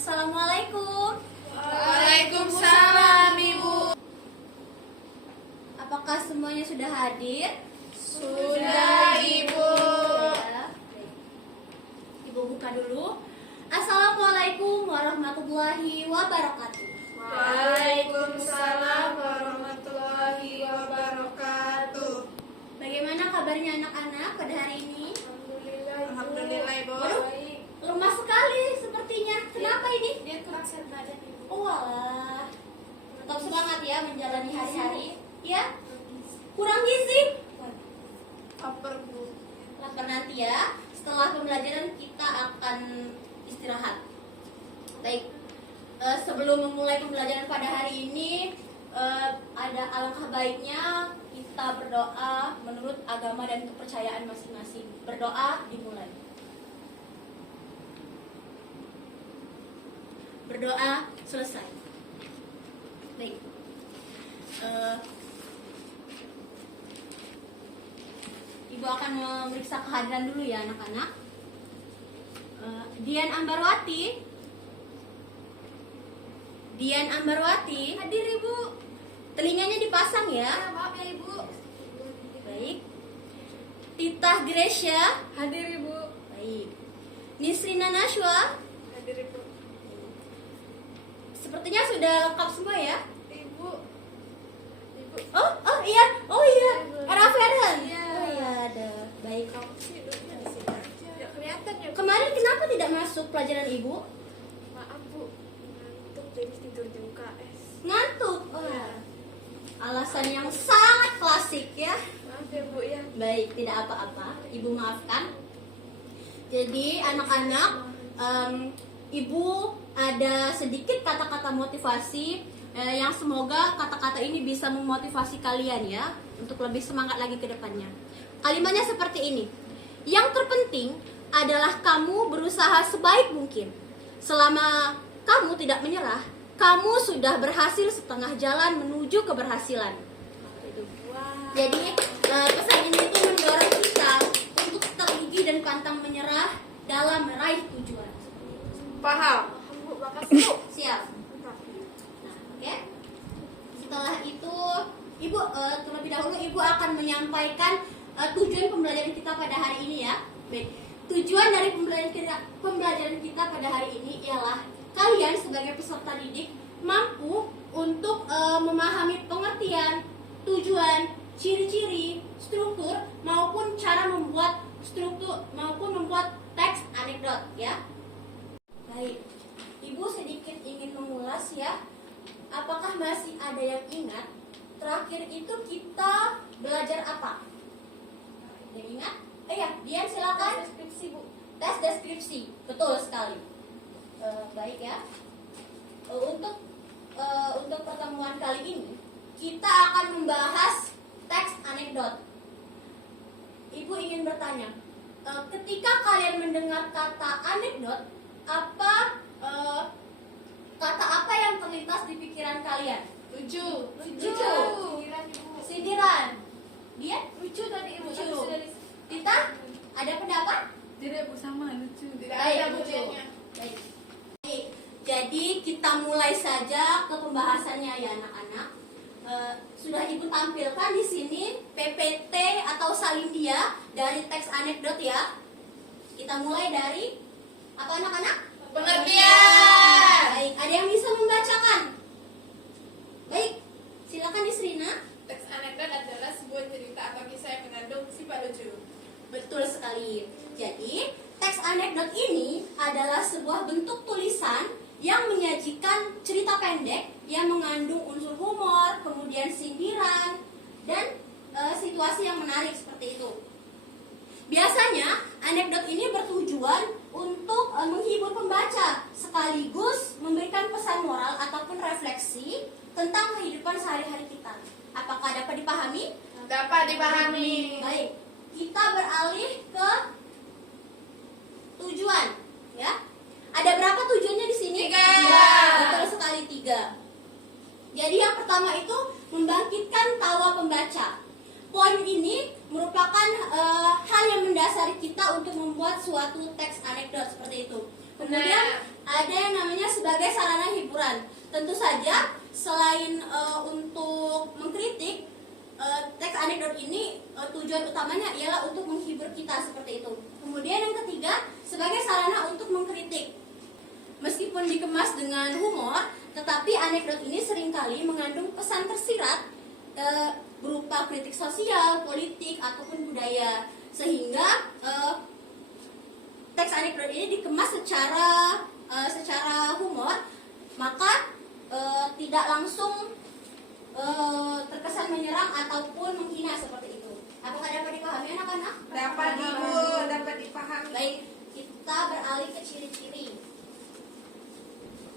Assalamualaikum. Waalaikumsalam, Ibu. Apakah semuanya sudah hadir? Sudah, Ibu. Ya. Ibu buka dulu. Assalamualaikum warahmatullahi wabarakatuh. Waalaikumsalam warahmatullahi wabarakatuh. Bagaimana kabarnya anak-anak pada hari ini? Alhamdulillah, Ibu. Waduh, lemah sekali sepertinya. Kenapa ini? Dia kurang sehat badan, Ibu. Oh alah. Tetap semangat ya menjalani hari-hari. Ya? Kurang gizi? Lapar, Bu. Lapar nanti ya. Setelah pembelajaran kita akan istirahat. Baik. Sebelum memulai pembelajaran pada hari ini, ada alangkah baiknya kita berdoa menurut agama dan kepercayaan masing-masing. Berdoa dimulai. Berdoa selesai. Baik. Ibu akan memeriksa kehadiran dulu ya anak-anak. Dian Ambarwati. Dian Ambarwati, hadir Ibu. Telinganya dipasang ya. Maaf ya, Ibu. Baik. Titah Gresya, Hadir, Ibu. baik. Nisrina Nashwa, Hadir, Ibu. sepertinya sudah lengkap semua ya. Ibu. Oh iya, Era Feren. Iya. Oh iya, ada. Baik. Kamu sih duduknya di sini aja. Ya kelihatan ya. Kemarin kenapa tidak masuk pelajaran Ibu? Maaf, Bu. Ngantuk jadi tidur di UKS. Ngantuk. Oh, Iya. alasan yang sangat klasik ya. Maaf ya, Bu ya. Baik, tidak apa-apa. Ibu maafkan. Jadi anak-anak, Ibu ada sedikit kata-kata motivasi yang semoga kata-kata ini bisa memotivasi kalian ya untuk lebih semangat lagi ke depannya. Kalimatnya seperti ini. Yang terpenting adalah kamu berusaha sebaik mungkin. Selama kamu tidak menyerah, kamu sudah berhasil setengah jalan menuju keberhasilan. Itu. Wah. Jadi pesan ini itu mendorong kita untuk tetap gigih dan pantang menyerah dalam meraih tujuan. Paham. Bu, makasih, Bu. Siap. Nah, oke. Setelah itu, Ibu terlebih dahulu Ibu akan menyampaikan tujuan pembelajaran kita pada hari ini ya. Baik. Tujuan dari pembelajaran kita pada hari ini ialah kalian sebagai peserta didik mampu untuk memahami pengertian, tujuan, ciri-ciri, struktur maupun cara membuat struktur maupun membuat teks anekdot ya. Baik. Ibu sedikit ingin mengulas ya. Apakah masih ada yang ingat? Terakhir itu kita belajar apa? Yang ingat? Dian silakan. Deskripsi, Bu. Tes deskripsi. Betul sekali. Baik ya. Untuk pertemuan kali ini kita akan membahas teks anekdot. Ibu ingin bertanya, ketika kalian mendengar kata anekdot, kata apa yang terlintas di pikiran kalian? Lucu. Lucu. Sindiran, Ibu. Sindiran. Dia? Lucu tadi, Ibu. Lucu. Tapi sudah Tita, ada pendapat? tidak, Bu, sama lucu. Tidak Baik, ada lucu. buciannya. Baik. Jadi kita mulai saja ke pembahasannya ya anak-anak. Sudah Ibu tampilkan di sini PPT atau salindia dari teks anekdot ya. Kita mulai dari apa anak-anak? Pengertian. Baik, ada yang bisa membacakan? Baik, silakan Nisrina. Teks anekdot adalah sebuah cerita atau kisah yang mengandung sifat lucu. Betul sekali. Jadi, teks anekdot ini adalah sebuah bentuk tulisan yang menyajikan cerita pendek yang mengandung unsur humor, kemudian sindiran, dan situasi yang menarik seperti itu. Biasanya, anekdot ini bertujuan untuk menghibur pembaca, sekaligus memberikan pesan moral ataupun refleksi tentang kehidupan sehari-hari kita. Apakah dapat dipahami? Dapat dipahami. Baik, kita beralih ke tujuan, ya. Ada berapa tujuannya di sini? 3. Betul sekali 3. Jadi yang pertama itu membangkitkan tawa pembaca. Poin ini merupakan hal yang mendasari kita untuk membuat suatu teks anekdot seperti itu. Kemudian ada yang namanya sebagai sarana hiburan. Tentu saja selain untuk mengkritik, teks anekdot ini tujuan utamanya ialah untuk menghibur kita seperti itu. Kemudian yang ketiga, sebagai sarana untuk mengkritik. Meskipun dikemas dengan humor, tetapi anekdot ini seringkali mengandung pesan tersirat berupa kritik sosial, politik, ataupun budaya. Sehingga teks anekdot ini dikemas secara humor, maka tidak langsung terkesan menyerang ataupun menghina seperti itu. Apakah dapat dipahami anak-anak? Dapat Ibu, dapat dipahami. Baik, kita beralih ke ciri-ciri.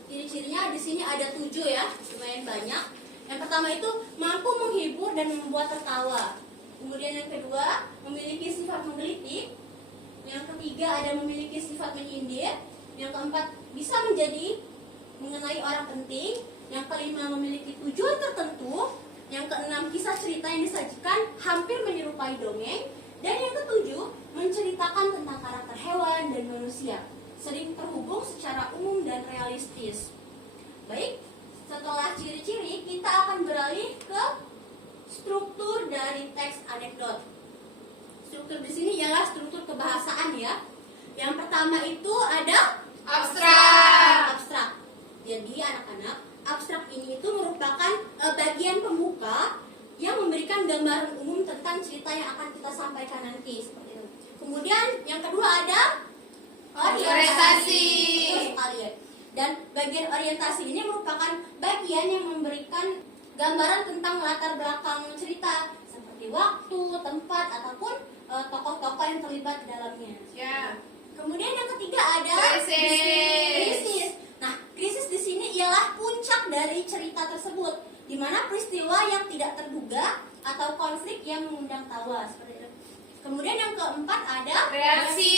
Ciri-cirinya di sini ada 7 ya, lumayan banyak. Yang pertama itu mampu menghibur dan membuat tertawa. Kemudian yang kedua, memiliki sifat menggelitik. Yang ketiga ada memiliki sifat menyindir. Yang keempat, bisa mengenai orang penting. Yang kelima, memiliki tujuan tertentu. Yang keenam, kisah cerita yang disajikan hampir menyerupai dongeng. Dan yang ketujuh, menceritakan tentang karakter hewan dan manusia, sering terhubung secara umum dan realistis. Baik, setelah ciri-ciri, kita akan beralih ke struktur dari teks anekdot. Struktur di sini ialah struktur kebahasaan ya. Yang pertama itu ada abstrak. Jadi anak-anak, abstrak ini itu merupakan bagian pembuka yang memberikan gambaran umum tentang cerita yang akan kita sampaikan nanti seperti itu. Kemudian yang kedua ada Orientasi. Dan bagian orientasi ini merupakan bagian yang memberikan gambaran tentang latar belakang cerita seperti waktu, tempat, ataupun tokoh-tokoh yang terlibat di dalamnya. Ya. Kemudian yang ketiga ada Krisis. Nah, krisis di sini ialah puncak dari cerita tersebut, di mana peristiwa yang tidak terduga atau konflik yang mengundang tawa seperti itu. Kemudian yang keempat ada Reaksi.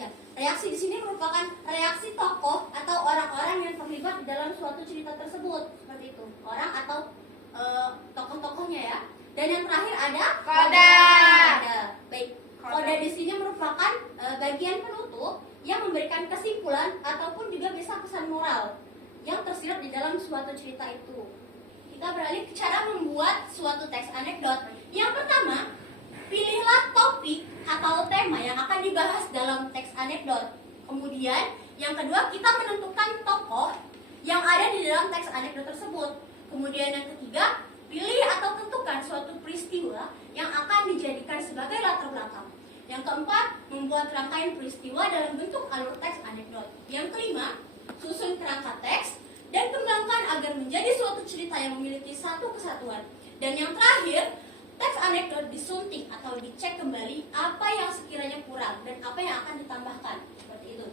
Ya, reaksi di sini merupakan reaksi tokoh atau orang-orang yang terlibat di dalam suatu cerita tersebut seperti itu, orang atau tokoh-tokohnya ya. Dan yang terakhir ada Koda. Baik, koda di sini merupakan bagian penutup yang memberikan kesimpulan ataupun juga bisa pesan moral yang tersirat di dalam suatu cerita itu. Kita beralih ke cara membuat suatu teks anekdot. Yang pertama, pilihlah topik atau tema yang akan dibahas dalam teks anekdot. Kemudian, yang kedua, kita menentukan tokoh yang ada di dalam teks anekdot tersebut. Kemudian yang ketiga, pilih atau tentukan suatu peristiwa yang akan dijadikan sebagai latar belakang. Yang keempat, membuat rangkaian peristiwa dalam bentuk alur teks anekdot. Yang kelima, susun kerangka teks dan kembangkan agar menjadi suatu cerita yang memiliki satu kesatuan. Dan yang terakhir, teks anekdot disunting atau dicek kembali apa yang sekiranya kurang dan apa yang akan ditambahkan. Seperti itu.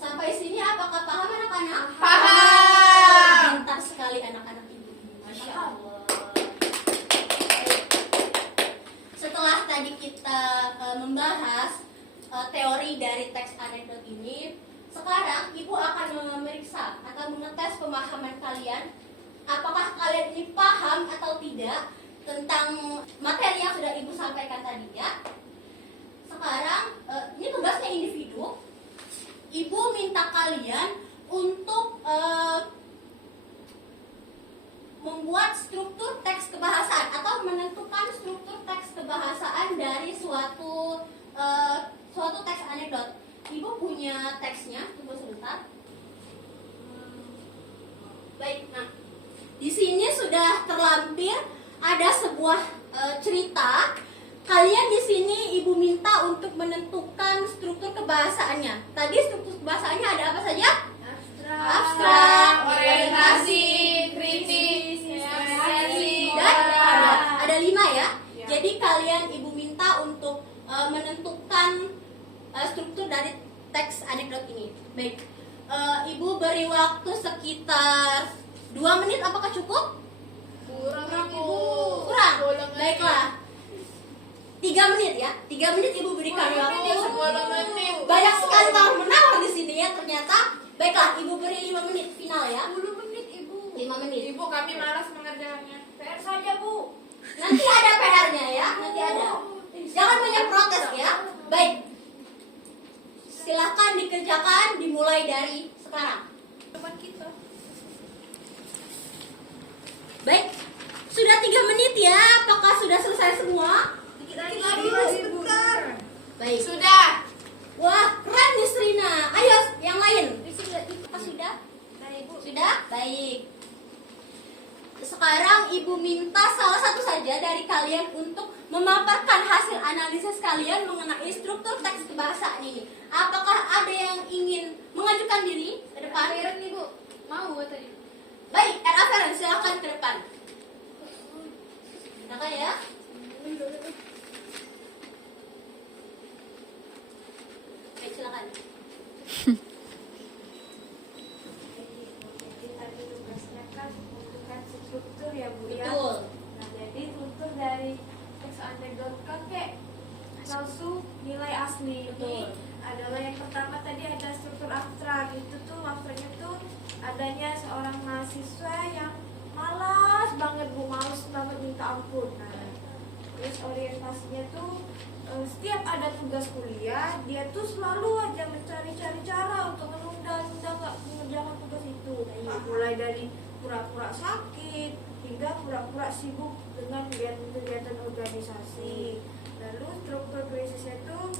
Sampai sini apakah paham anak-anak? Paham. Pintar sekali anak-anak ibu. Masya Allah. Setelah tadi kita membahas teori dari teks anekdot ini, sekarang ibu akan memeriksa atau mengetes pemahaman kalian. Apakah kalian ini paham atau tidak tentang materi yang sudah ibu sampaikan tadi ya. Sekarang ini tugasnya individu. Ibu minta kalian untuk membuat struktur teks kebahasaan atau menentukan struktur teks kebahasaan dari suatu teks anekdot. Ibu punya teksnya, tunggu sebentar. Baik, nah di sini sudah terlampir ada sebuah cerita. Kalian di sini ibu minta untuk menentukan struktur kebahasaannya. Tadi struktur kebahasaannya ada apa saja? Abstrak, orientasi, kritis, dan ada 5 ya. Jadi kalian ibu minta untuk menentukan struktur dari teks anekdot ini. Baik, ibu beri waktu sekitar 2 menit. Apakah cukup? Kurang Kurang. Baiklah. 3 menit ya. 3 menit ibu berikan waktu. Banyak sekali tawar menawar di sini ya ternyata. Baiklah, ibu beri 5 menit final ya. 10 menit Ibu. 5 menit. Ibu, kami malas mengerjakannya. PR saja, Bu. Nanti ada PR-nya ya. Nanti ada. Jangan banyak protes ya. Baik. Silahkan dikerjakan, dimulai dari sekarang. Teman kita. Baik, sudah 3 menit ya. Apakah sudah selesai semua? Dikit lagi, sebentar. Baik. Sudah. Wah, keren Miss Rina. Ayo, yang lain. Sudah? Baik, Bu. Sudah? Baik. Sekarang Ibu minta salah satu saja dari kalian untuk memaparkan hasil analisis kalian mengenai struktur teks kebahasaan ini. Apakah ada yang ingin mengajukan diri ke depan? Feren nih, Bu. Mau tadi. Baik, R.A. Feren, silakan ke depan. Silakan ya. Baik, silakan. Jadi tadi tugasnya kan menentukan struktur ya Bu ya. Betul. Nah jadi struktur dari teks anekdot kakek langsung nilai asli Betul. ini adalah yang pertama tadi ada struktur abstrak. Itu tuh abstraknya tuh adanya seorang mahasiswa yang malas banget Bu, malas banget minta ampun. Nah terus orientasinya tuh setiap ada tugas kuliah dia tuh selalu aja mencari-cari cara untuk menunda-nunda nggak mengerjakan tugas itu. Nah, mulai dari pura-pura sakit hingga pura-pura sibuk dengan kegiatan organisasi. Lalu struktur krisisnya tuh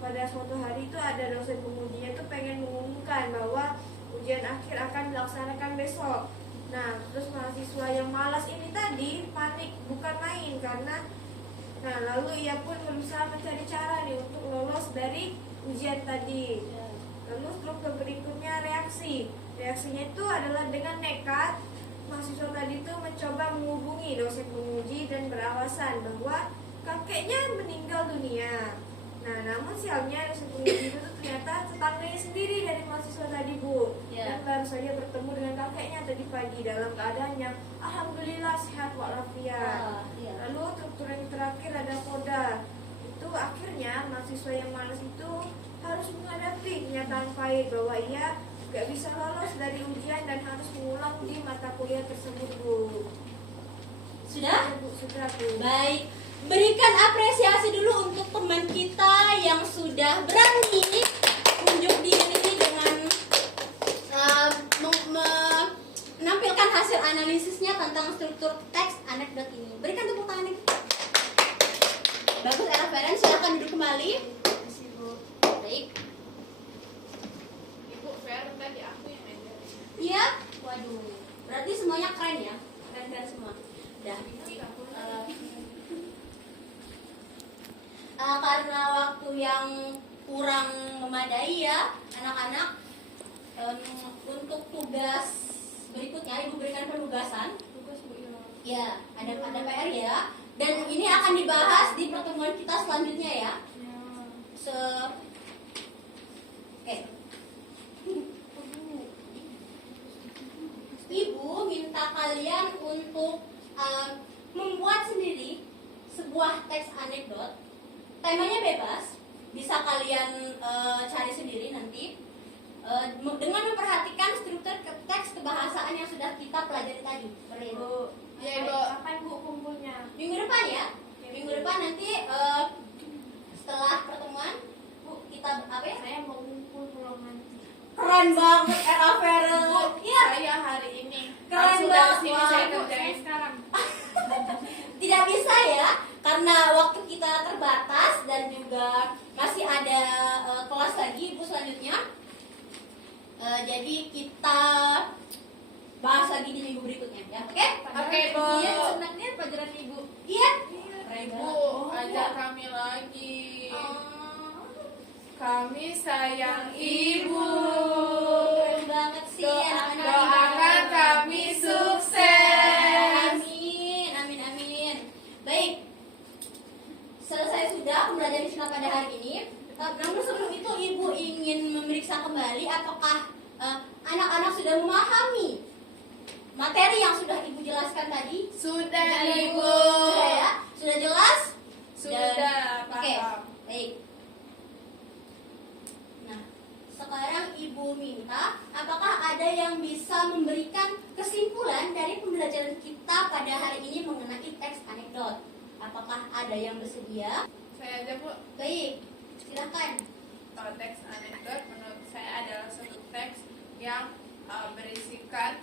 pada suatu hari itu ada dosen pengujinya tuh pengen mengumumkan bahwa ujian akhir akan dilaksanakan besok. Nah terus mahasiswa yang malas ini tadi panik bukan main karena lalu ia pun berusaha mencari cara nih untuk lolos dari ujian tadi. Lalu struktur berikutnya reaksi. Reaksinya itu adalah dengan nekat mahasiswa tadi itu mencoba menghubungi dosen penguji dan beralasan bahwa kakeknya meninggal dunia. Nah, namun sialnya dosen penguji itu ternyata tetangganya sendiri dari mahasiswa tadi Bu. Ya. Dan baru saja bertemu dengan kakeknya tadi pagi dalam keadaan yang alhamdulillah sehat walafiat. Iya. Lalu struktur yang terakhir ada koda. Itu akhirnya mahasiswa yang malas itu harus menghadapi kenyataan pahit bahwa ia gak bisa lolos dari ujian dan harus mengulang di mata kuliah tersebut Bu. Sudah? Bu, sudah Bu. Baik, berikan apresiasi dulu untuk teman kita yang sudah berani unjuk diri dengan menampilkan hasil analisisnya tentang struktur teks anekdot ini. Berikan tepuk tangan. Bagus, R.A. Feren, silakan duduk kembali. Makasih Bu. Baik. Ibu Feren tadi aku yang ngajarin. Iya. Waduh. Berarti semuanya keren ya? Keren-keren semua. Dah. Karena waktu yang kurang memadai ya anak-anak, untuk tugas berikutnya Ibu berikan penugasan. Tugas Bu Ira. Ya, ada PR ya. Dan ini akan dibahas di pertemuan kita selanjutnya ya. Oke. Ibu minta kalian untuk membuat sendiri sebuah teks anekdot. Temanya bebas, bisa kalian cari sendiri nanti dengan memperhatikan struktur teks kebahasaan yang sudah kita pelajari tadi. Seperti itu. Iya, Bu. Kapan Bu kumpulnya? Minggu depan ya. Minggu depan nanti setelah pertemuan Bu kita apa ya? Saya mau kumpul pulang nanti. Keren banget R.A. Feren. Bu, Iya. saya hari ini. Keren Langsung banget. dari sini Wah, saya Bu, saya kerjain. sekarang. Tidak bisa ya, karena waktu kita terbatas dan juga masih ada kelas lagi Ibu selanjutnya. Jadi kita bahas lagi di minggu berikutnya ya, oke? Oke, Bu. Iya, senangnya pelajaran Ibu. Iya. Ibu, ajak kami lagi. Kami sayang Ibu. Keren banget sih anak-anak. Doakan kami sukses. Amin, amin, amin. Baik, selesai sudah pembelajaran Islam pada hari ini. Namun sebelum itu Ibu ingin memeriksa kembali apakah anak-anak sudah memahami materi yang sudah Ibu jelaskan tadi. Sudah, Ibu. Sudah ya? Sudah jelas? Sudah, Oke, paham. baik. Nah, sekarang Ibu minta apakah ada yang bisa memberikan kesimpulan dari pembelajaran kita pada hari ini mengenai teks anekdot. Apakah ada yang bersedia? Saya aja, Bu. Baik, silakan. teks anekdot menurut saya adalah suatu teks yang berisikan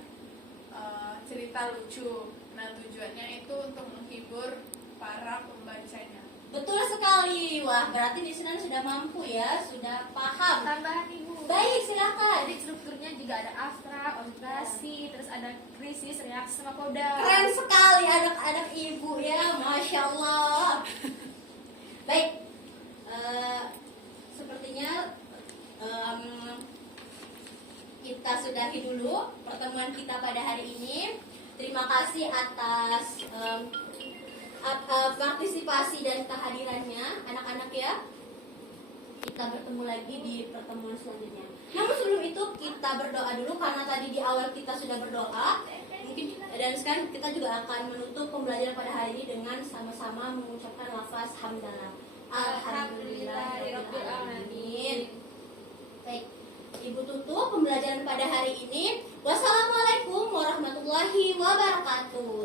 cerita lucu. Nah, tujuannya itu untuk menghibur para pembacanya. Betul sekali. Wah, berarti di sini sudah mampu ya, sudah paham. Tambahan Ibu. Baik, silakan. Jadi strukturnya juga ada abstrak, orasi, terus ada krisis, reaksi sama koda. Keren sekali anak-anak ibu ya, masya Allah. Baik, sepertinya kita sudahi dulu pertemuan kita pada hari ini. Terima kasih atas partisipasi dan kehadirannya anak-anak ya. Kita bertemu lagi di pertemuan selanjutnya. Namun sebelum itu kita berdoa dulu karena tadi di awal kita sudah berdoa. Mungkin dan sekarang kita juga akan menutup pembelajaran pada hari ini dengan sama-sama mengucapkan lafaz hamdalah. Alhamdulillahirabbil alamin. Baik, Ibu tutup pembelajaran pada hari ini. Wassalamualaikum warahmatullahi wabarakatuh.